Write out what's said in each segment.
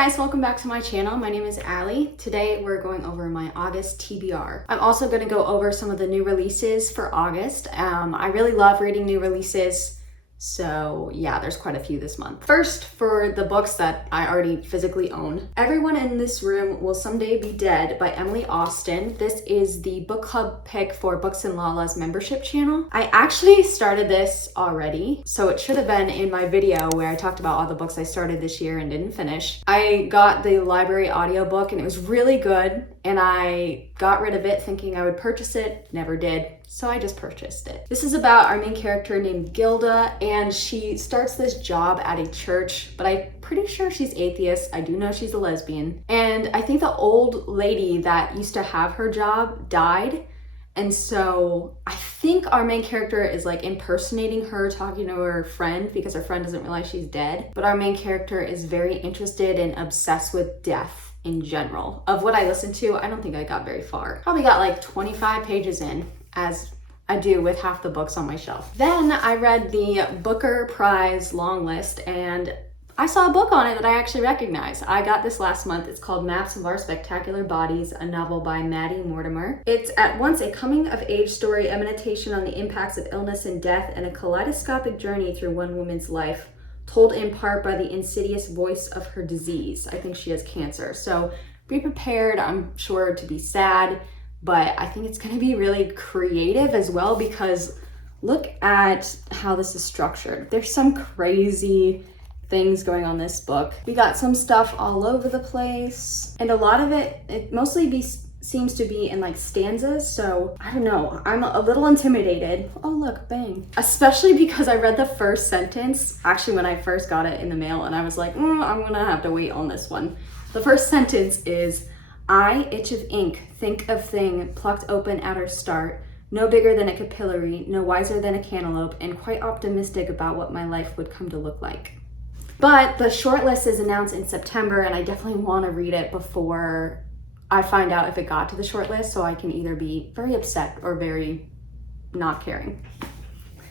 guys, welcome back to my channel. My name is Allie. Today we're going over my August TBR. I'm also going to go over some of the new releases for August. I really love reading new releases. So yeah, there's quite a few this month. First, for the books that I already physically own. Everyone in This Room Will Someday Be Dead by Emily Austen. This is the book club pick for Books and Lala's membership channel. I actually started this already, so it should have been in my video where I talked about all the books I started this year and didn't finish. I got the library audiobook and it was really good, and I got rid of it thinking I would purchase it, never did. So I just purchased it. This is about our main character named Gilda, and she starts this job at a church, but I'm pretty sure she's atheist. I do know she's a lesbian. And I think the old lady that used to have her job died. And so I think our main character is like impersonating her, talking to her friend because her friend doesn't realize she's dead. But our main character is very interested and obsessed with death in general. Of what I listened to, I don't think I got very far. Probably got like 25 pages in, as I do with half the books on my shelf. Then I read the Booker Prize long list and I saw a book on it that I actually recognize. I got this last month. It's called Maps of Our Spectacular Bodies, a novel by Maddie Mortimer. It's at once a coming-of-age story, a meditation on the impacts of illness and death, and a kaleidoscopic journey through one woman's life, told in part by the insidious voice of her disease. I think she has cancer. So be prepared, I'm sure, to be sad, but I think it's gonna be really creative as well, because look at how this is structured. There's some crazy things going on in this book. We got some stuff all over the place, and a lot of it mostly seems to be in like stanzas, so I don't know, I'm a little intimidated. Oh look, bang. Especially because I read the first sentence, actually when I first got it in the mail, and I was like, I'm gonna have to wait on this one. The first sentence is, I, itch of ink, think of thing, plucked open at her start, no bigger than a capillary, no wiser than a cantaloupe, and quite optimistic about what my life would come to look like. But the shortlist is announced in September, and I definitely want to read it before I find out if it got to the shortlist, so I can either be very upset or very not caring.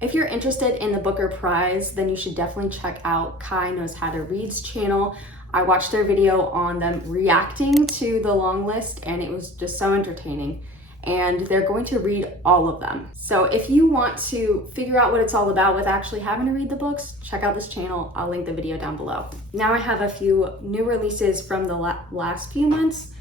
If you're interested in the Booker Prize, then you should definitely check out Kai Knows How to Read's channel. I watched their video on them reacting to the long list, and it was just so entertaining. And they're going to read all of them. So if you want to figure out what it's all about with actually having to read the books, check out this channel. I'll link the video down below. Now I have a few new releases from the last few months,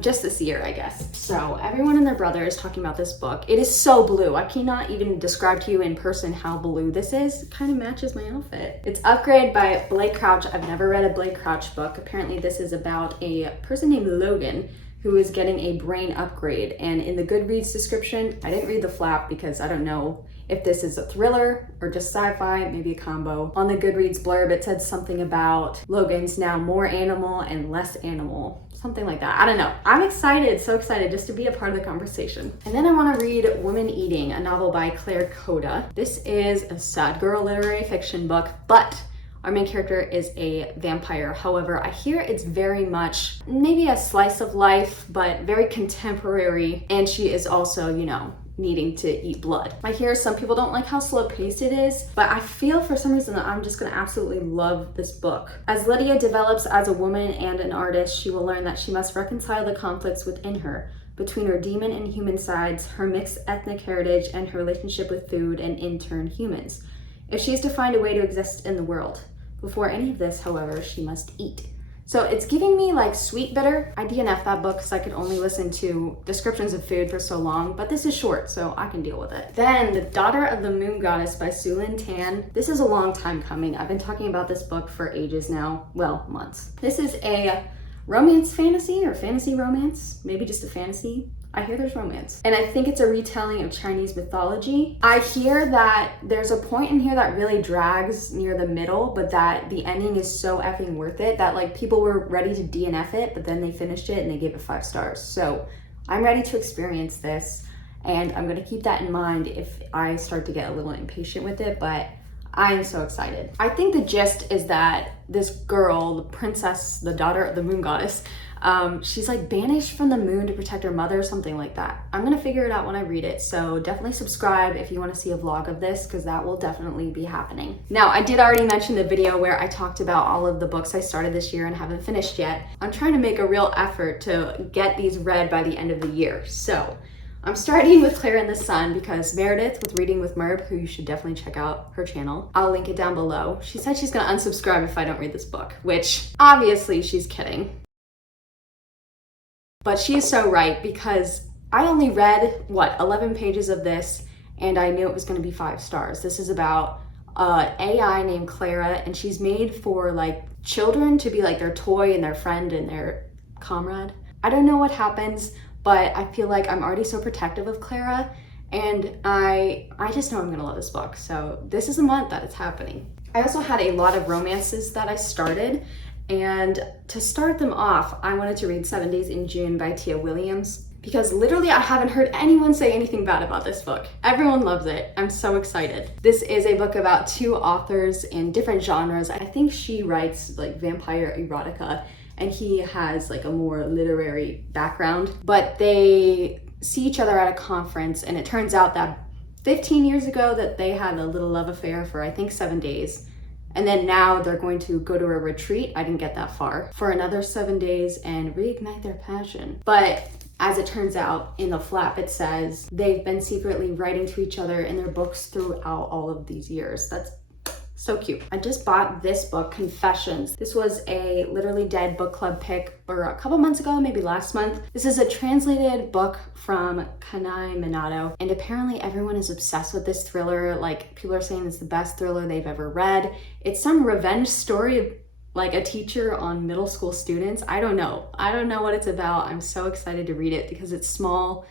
just this year, I guess. So Everyone and Their Brother is talking about this book. It is so blue. I cannot even describe to you in person how blue this is. It kind of matches my outfit. It's Upgrade by Blake Crouch. I've never read a Blake Crouch book. Apparently this is about a person named Logan who is getting a brain upgrade. And in the Goodreads description, I didn't read the flap because I don't know if this is a thriller or just sci-fi, maybe a combo. On the Goodreads blurb, it said something about Logan's now more animal and less animal, something like that. I don't know. I'm excited, so excited just to be a part of the conversation. And then I want to read Woman Eating, a novel by Claire Coda. This is a sad girl literary fiction book, but our main character is a vampire. However, I hear it's very much maybe a slice of life, but very contemporary. And she is also, you know, needing to eat blood. I hear some people don't like how slow paced it is, but I feel for some reason that I'm just gonna absolutely love this book. As Lydia develops as a woman and an artist, she will learn that she must reconcile the conflicts within her, between her demon and human sides, her mixed ethnic heritage, and her relationship with food and in turn humans, if she is to find a way to exist in the world. Before any of this, however, she must eat. So it's giving me like sweet bitter. I DNF'd that book because I could only listen to descriptions of food for so long, but this is short, so I can deal with it. Then The Daughter of the Moon Goddess by Sulin Tan. This is a long time coming. I've been talking about this book for ages now, well, months. This is a romance fantasy or fantasy romance, maybe just a fantasy. I hear there's romance. And I think it's a retelling of Chinese mythology. I hear that there's a point in here that really drags near the middle, but that the ending is so effing worth it that like people were ready to DNF it, but then they finished it and they gave it 5 stars. So I'm ready to experience this, and I'm gonna keep that in mind if I start to get a little impatient with it, but I am so excited. I think the gist is that this girl, the princess, the daughter of the moon goddess, she's like banished from the moon to protect her mother or something like that. I'm gonna figure it out when I read it, so definitely subscribe if you want to see a vlog of this, because that will definitely be happening. Now, I did already mention the video where I talked about all of the books I started this year and haven't finished yet. I'm trying to make a real effort to get these read by the end of the year. So I'm starting with Clara and the Sun because Meredith with Reading with Merb, who you should definitely check out her channel, I'll link it down below. She said she's gonna unsubscribe if I don't read this book, which obviously she's kidding. But she is so right, because I only read, 11 pages of this, and I knew it was gonna be 5 stars. This is about AI named Clara, and she's made for like children to be like their toy and their friend and their comrade. I don't know what happens, but I feel like I'm already so protective of Clara, and I just know I'm gonna love this book. So this is a month that it's happening. I also had a lot of romances that I started, and to start them off, I wanted to read 7 Days in June by Tia Williams, because literally I haven't heard anyone say anything bad about this book. Everyone loves it. I'm so excited. This is a book about 2 authors in different genres. I think she writes like vampire erotica, and he has like a more literary background, but they see each other at a conference, and it turns out that 15 years ago that they had a little love affair for I think 7 days. And then now they're going to go to a retreat, I didn't get that far, for another 7 days and reignite their passion. But as it turns out, in the flap it says they've been secretly writing to each other in their books throughout all of these years. That's so cute. I just bought this book, Confessions. This was a Literally Dead book club pick for a couple months ago, maybe last month. This is a translated book from Kanai Minato, and apparently everyone is obsessed with this thriller. Like, people are saying it's the best thriller they've ever read. It's some revenge story of like a teacher on middle school students. I don't know what it's about. I'm so excited to read it because it's small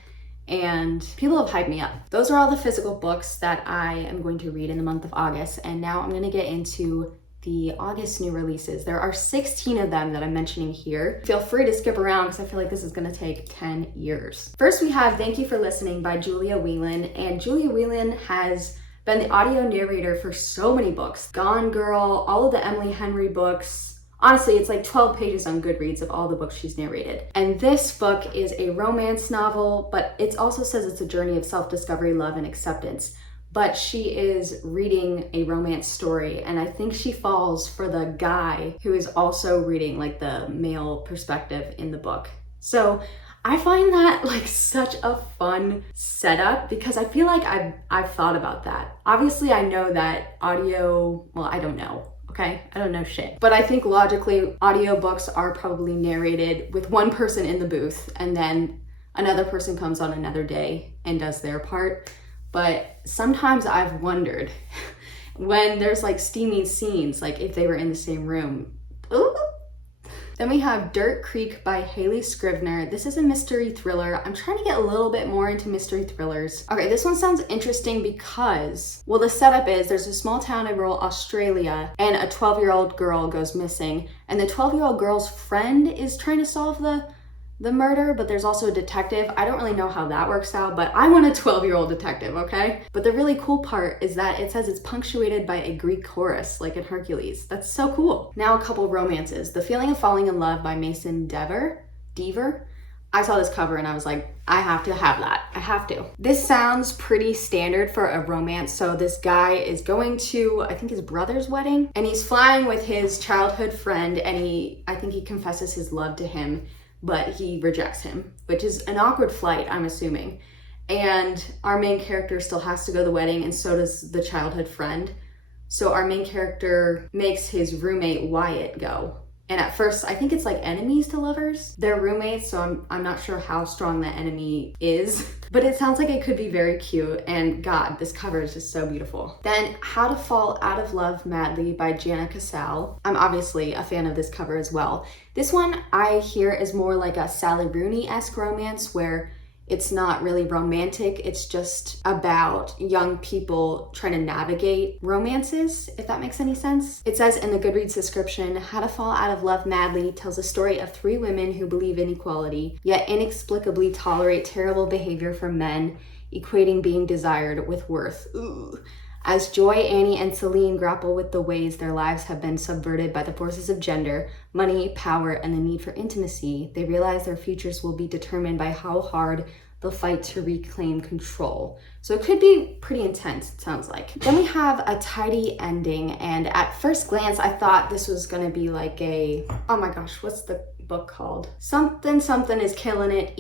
and people have hyped me up. Those are all the physical books that I am going to read in the month of August, and now I'm going to get into the August new releases. There are 16 of them that I'm mentioning here. Feel free to skip around because I feel like this is going to take 10 years. First, we have Thank You for Listening by Julia Whelan, and Julia Whelan has been the audio narrator for so many books. Gone Girl, all of the Emily Henry books. Honestly, it's like 12 pages on Goodreads of all the books she's narrated. And this book is a romance novel, but it also says it's a journey of self-discovery, love, and acceptance. But she is reading a romance story, and I think she falls for the guy who is also reading like the male perspective in the book. So I find that like such a fun setup because I feel like I've thought about that. Obviously, I know that audio, well, I don't know. Okay, I don't know shit. But I think logically, audiobooks are probably narrated with one person in the booth, and then another person comes on another day and does their part. But sometimes I've wondered when there's like steamy scenes, like if they were in the same room. Ooh. Then we have Dirt Creek by Haley Scrivener. This is a mystery thriller. I'm trying to get a little bit more into mystery thrillers. Okay, this one sounds interesting because, well, the setup is there's a small town in rural Australia and a 12-year-old girl goes missing, and the 12-year-old girl's friend is trying to solve the murder, but there's also a detective. I don't really know how that works out, but I want a 12-year-old detective, okay? But the really cool part is that it says it's punctuated by a Greek chorus, like in Hercules. That's so cool. Now a couple romances. The Feeling of Falling in Love by Mason Dever. I saw this cover and I was like, I have to have that. I have to. This sounds pretty standard for a romance. So this guy is going to, I think, his brother's wedding, and he's flying with his childhood friend, and I think he confesses his love to him, but he rejects him, which is an awkward flight, I'm assuming. And our main character still has to go to the wedding, and so does the childhood friend. So our main character makes his roommate Wyatt go. And at first, I think it's like enemies to lovers. They're roommates, so I'm not sure how strong the enemy is. But it sounds like it could be very cute, and God, this cover is just so beautiful. Then How to Fall Out of Love Madly by Jana Casal. I'm obviously a fan of this cover as well. This one I hear is more like a Sally Rooney-esque romance where it's not really romantic, it's just about young people trying to navigate romances, if that makes any sense. It says in the Goodreads description, How to Fall Out of Love Madly tells a story of 3 women who believe in equality, yet inexplicably tolerate terrible behavior from men, equating being desired with worth. Ooh. As Joy, Annie, and Celine grapple with the ways their lives have been subverted by the forces of gender, money, power, and the need for intimacy, they realize their futures will be determined by how hard they'll fight to reclaim control. So it could be pretty intense, it sounds like. Then we have a tidy ending, and at first glance, I thought this was gonna be like a, oh my gosh, what's the book called? Something is killing it.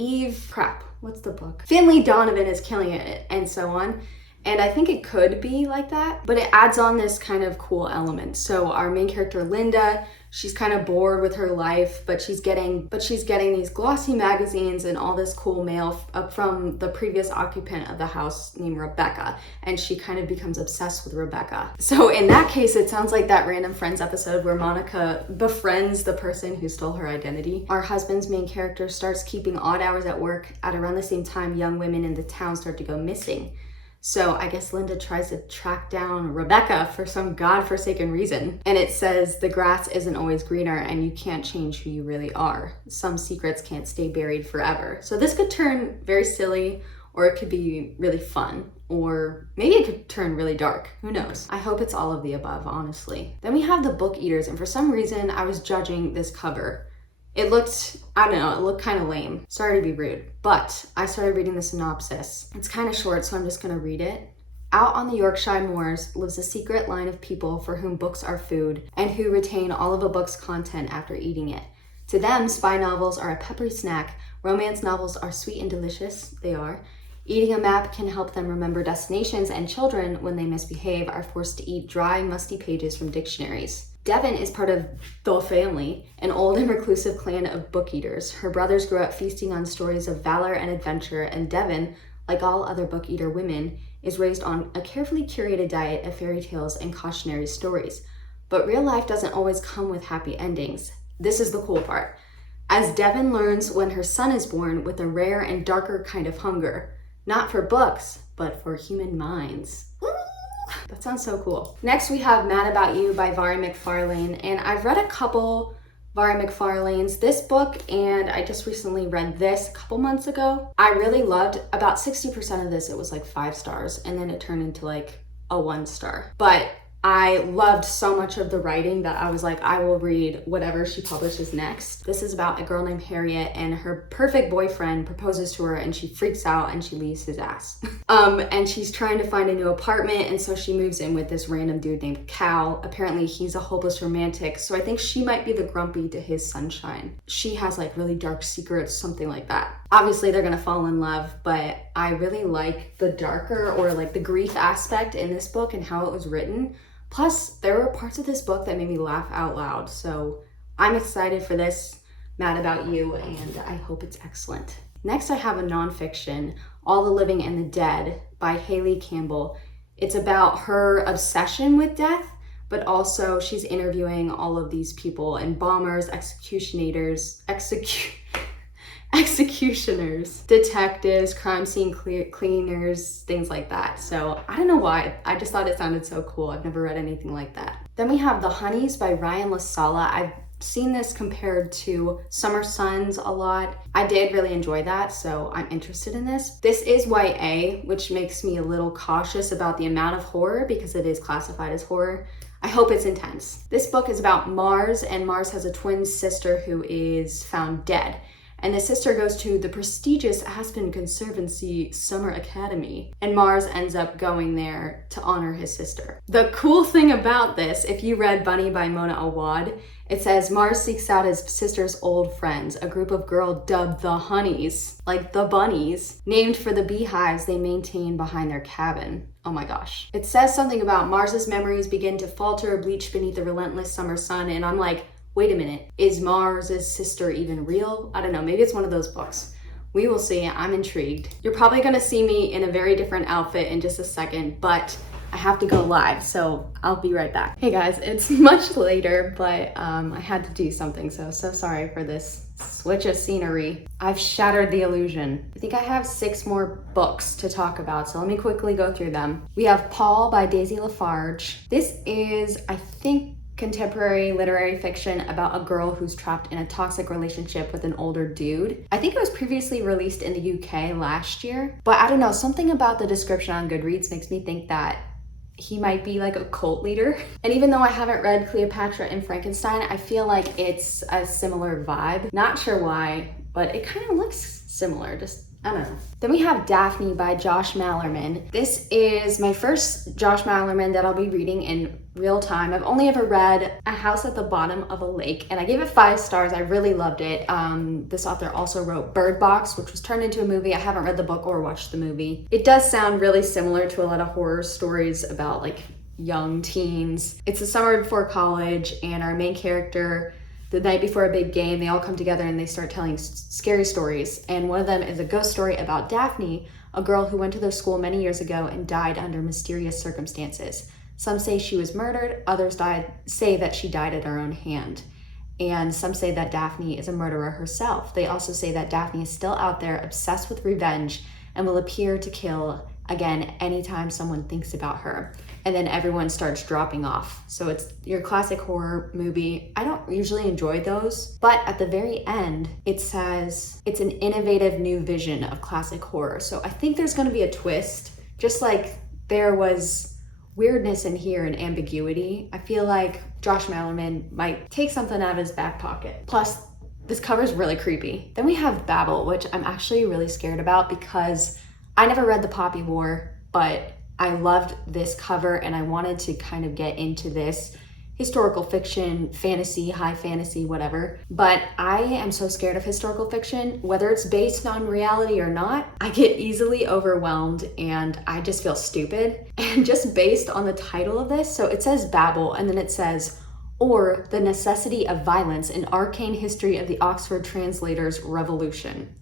What's the book? Finley Donovan is killing it, and so on. And I think it could be like that, but it adds on this kind of cool element. So our main character, Linda, she's kind of bored with her life, but she's getting these glossy magazines and all this cool mail up from the previous occupant of the house named Rebecca. And she kind of becomes obsessed with Rebecca. So in that case, it sounds like that Random Friends episode where Monica befriends the person who stole her identity. Our husband's main character starts keeping odd hours at work at around the same time young women in the town start to go missing. So I guess Linda tries to track down Rebecca for some godforsaken reason. And it says the grass isn't always greener and you can't change who you really are. Some secrets can't stay buried forever. So this could turn very silly, or it could be really fun, or maybe it could turn really dark. Who knows? I hope it's all of the above, honestly. Then we have the book eaters, and for some reason I was judging this cover. It looked, I don't know, it looked kind of lame. Sorry to be rude, but I started reading the synopsis. It's kind of short, so I'm just gonna read it. Out on the Yorkshire moors lives a secret line of people for whom books are food and who retain all of a book's content after eating it. To them, spy novels are a peppery snack, romance novels are sweet and delicious, they are. Eating a map can help them remember destinations, and children, when they misbehave, are forced to eat dry, musty pages from dictionaries. Devon is part of the family, an old and reclusive clan of book eaters. Her brothers grew up feasting on stories of valor and adventure, and Devon, like all other book eater women, is raised on a carefully curated diet of fairy tales and cautionary stories. But real life doesn't always come with happy endings. This is the cool part. As Devon learns when her son is born with a rare and darker kind of hunger, not for books, but for human minds. That sounds so cool. Next, we have Mad About You by Vari McFarlane, and I've read a couple Vari McFarlane's, this book, and I just recently read this a couple months ago. I really loved about 60% of this. It was like 5 stars, and then it turned into like a 1 star. But I loved so much of the writing that I was like, I will read whatever she publishes next. This is about a girl named Harriet, and her perfect boyfriend proposes to her and she freaks out and she leaves his ass. And she's trying to find a new apartment, and so she moves in with this random dude named Cal. Apparently he's a hopeless romantic, so I think she might be the grumpy to his sunshine. She has like really dark secrets, something like that. Obviously they're gonna fall in love, but I really like the darker, or like the grief aspect in this book and how it was written. Plus, there were parts of this book that made me laugh out loud. So I'm excited for this, Mad About You, and I hope it's excellent. Next, I have a nonfiction, All the Living and the Dead by Haley Campbell. It's about her obsession with death, but also she's interviewing all of these people, and bombers, executioners, detectives, crime scene cleaners, things like that. So I don't know why, I just thought it sounded so cool. I've never read anything like that. Then we have The Honeys by Ryan LaSala. I've seen this compared to Summer Sons a lot. I did really enjoy that, so I'm interested in this. This is YA, which makes me a little cautious about the amount of horror because it is classified as horror. I hope it's intense. This book is about Mars, and Mars has a twin sister who is found dead. And the sister goes to the prestigious Aspen Conservancy Summer Academy, and Mars ends up going there to honor his sister. The cool thing about this, if you read Bunny by Mona Awad, it says Mars seeks out his sister's old friends, a group of girls dubbed the Honeys, like the bunnies, named for the beehives they maintain behind their cabin. Oh my gosh. It says something about Mars's memories begin to falter, bleach beneath the relentless summer sun, and I'm like, wait a minute, is Mars's sister even real? I don't know, maybe it's one of those books. We will see, I'm intrigued. You're probably gonna see me in a very different outfit in just a second, but I have to go live, so I'll be right back. Hey guys, it's much later, but I had to do something, so sorry for this switch of scenery. I've shattered the illusion. I think I have 6 more books to talk about, so let me quickly go through them. We have Paul by Daisy Lafarge. This is, I think, contemporary literary fiction about a girl who's trapped in a toxic relationship with an older dude. I think it was previously released in the UK last year, but I don't know, something about the description on Goodreads makes me think that he might be like a cult leader. And even though I haven't read Cleopatra and Frankenstein, I feel like it's a similar vibe. Not sure why, but it kind of looks similar, just I don't know. Then we have Daphne by Josh Malerman. This is my first Josh Malerman that I'll be reading in real time. I've only ever read A House at the Bottom of a Lake, and I gave it 5 stars. I really loved it. This author also wrote Bird Box, which was turned into a movie. I haven't read the book or watched the movie. It does sound really similar to a lot of horror stories about like young teens. It's the summer before college, and our main character, the night before a big game, they all come together and they start telling scary stories. And one of them is a ghost story about Daphne, a girl who went to their school many years ago and died under mysterious circumstances. Some say she was murdered, others say that she died at her own hand. And some say that Daphne is a murderer herself. They also say that Daphne is still out there obsessed with revenge and will appear to kill again anytime someone thinks about her. And then everyone starts dropping off. So it's your classic horror movie. I don't usually enjoy those, but at the very end, it says it's an innovative new vision of classic horror. So I think there's gonna be a twist, just like there was weirdness in here and ambiguity. I feel like Josh Malerman might take something out of his back pocket. Plus, this cover is really creepy. Then we have Babel, which I'm actually really scared about because I never read The Poppy War, but I loved this cover and I wanted to kind of get into this historical fiction, fantasy, high fantasy, whatever. But I am so scared of historical fiction, whether it's based on reality or not. I get easily overwhelmed and I just feel stupid. And just based on the title of this, so it says Babel and then it says, or the necessity of violence, an arcane history of the Oxford Translators' Revolution.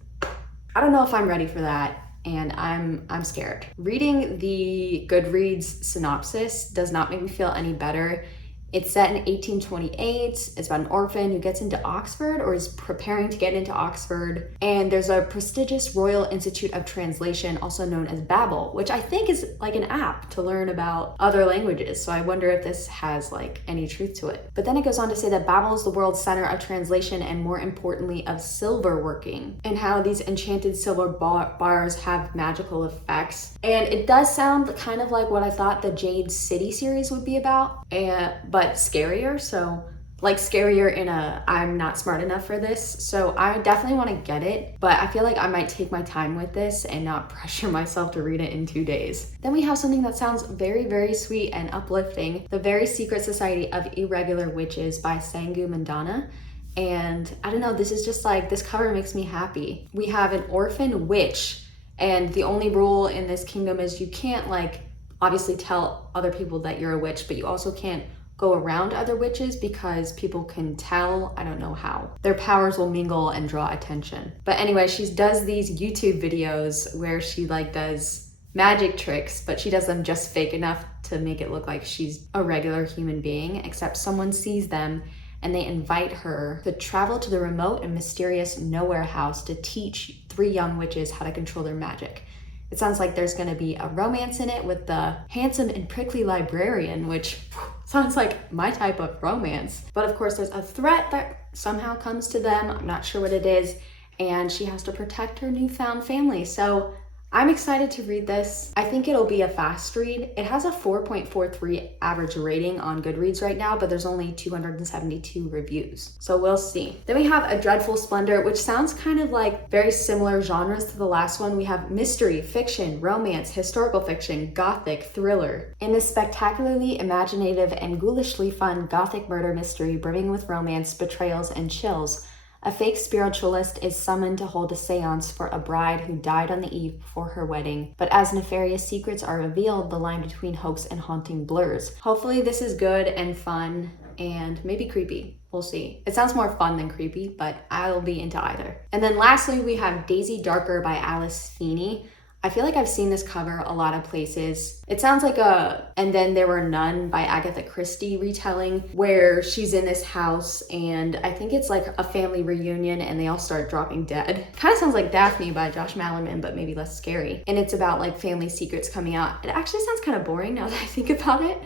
I don't know if I'm ready for that. And I'm scared. Reading the Goodreads synopsis does not make me feel any better. It's set in 1828. It's about an orphan who gets into Oxford or is preparing to get into Oxford. And there's a prestigious Royal Institute of Translation, also known as Babbel, which I think is like an app to learn about other languages. So I wonder if this has like any truth to it. But then it goes on to say that Babbel is the world's center of translation and more importantly of silver working, and how these enchanted silver bars have magical effects. And it does sound kind of like what I thought the Jade City series would be about, but scarier. So like scarier in a I'm not smart enough for this. So I definitely want to get it, but I feel like I might take my time with this and not pressure myself to read it in 2 days. Then we have something that sounds very, very sweet and uplifting, The Very Secret Society of Irregular Witches by Sangu Mandana. And I don't know, this is just like, this cover makes me happy. We have an orphan witch, and the only rule in this kingdom is you can't like obviously tell other people that you're a witch, but you also can't go around other witches because people can tell, I don't know how. Their powers will mingle and draw attention. But anyway, she does these YouTube videos where she like does magic tricks, but she does them just fake enough to make it look like she's a regular human being, except someone sees them and they invite her to travel to the remote and mysterious Nowhere House to teach 3 young witches how to control their magic. It sounds like there's gonna be a romance in it with the handsome and prickly librarian, which sounds like my type of romance. But of course there's a threat that somehow comes to them. I'm not sure what it is. And she has to protect her newfound family. So I'm excited to read this. I think it'll be a fast read. It has a 4.43 average rating on Goodreads right now, but there's only 272 reviews. So we'll see. Then we have A Dreadful Splendor, which sounds kind of like very similar genres to the last one. We have mystery, fiction, romance, historical fiction, gothic, thriller. In this spectacularly imaginative and ghoulishly fun gothic murder mystery brimming with romance, betrayals, and chills, a fake spiritualist is summoned to hold a seance for a bride who died on the eve before her wedding. But as nefarious secrets are revealed, the line between hoax and haunting blurs. Hopefully this is good and fun and maybe creepy. We'll see. It sounds more fun than creepy, but I'll be into either. And then lastly, we have Daisy Darker by Alice Feeney. I feel like I've seen this cover a lot of places. It sounds like a And Then There Were None by Agatha Christie retelling, where she's in this house and I think it's like a family reunion and they all start dropping dead. Kind of sounds like Daphne by Josh Malerman, but maybe less scary. And it's about like family secrets coming out. It actually sounds kind of boring now that I think about it.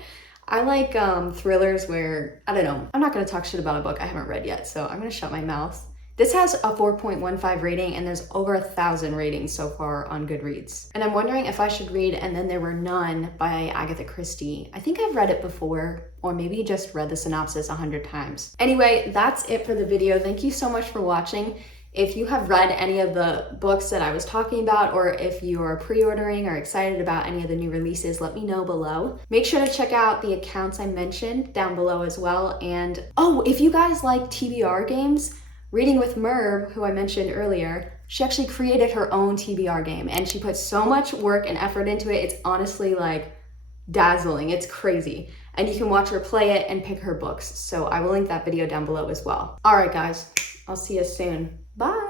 I like thrillers where, I don't know, I'm not gonna talk shit about a book I haven't read yet, so I'm gonna shut my mouth This has a 4.15 rating and there's over 1,000 ratings so far on Goodreads. And I'm wondering if I should read And Then There Were None by Agatha Christie. I think I've read it before, or maybe just read the synopsis 100 times. Anyway, that's it for the video. Thank you so much for watching. If you have read any of the books that I was talking about, or if you are pre-ordering or excited about any of the new releases, let me know below. Make sure to check out the accounts I mentioned down below as well. And oh, if you guys like TBR games, Reading with Merv, who I mentioned earlier, she actually created her own TBR game and she put so much work and effort into it. It's honestly like dazzling. It's crazy. And you can watch her play it and pick her books. So I will link that video down below as well. All right, guys, I'll see you soon. Bye.